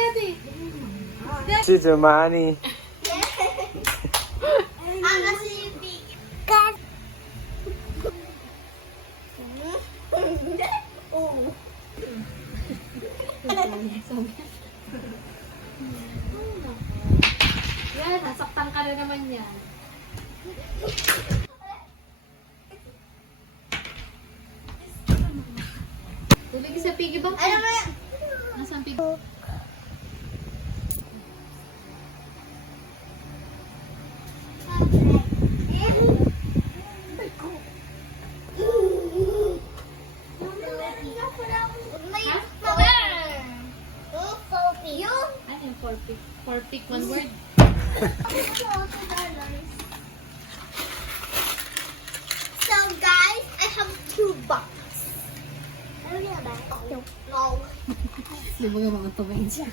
daddy. Si Jumani. Yan, nasaktan ka na naman yan. Tubig sa piggy bank. Ano ba? Nasaan piggy? Ano yung 4 pick? 4 pick, one word. So guys, I have 2 bucks. No. Di ba nga mga tumayin siya?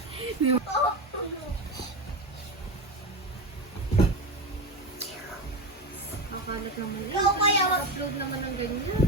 Kakalat naman yan. Ikaw kaya Upload naman ng ganyan.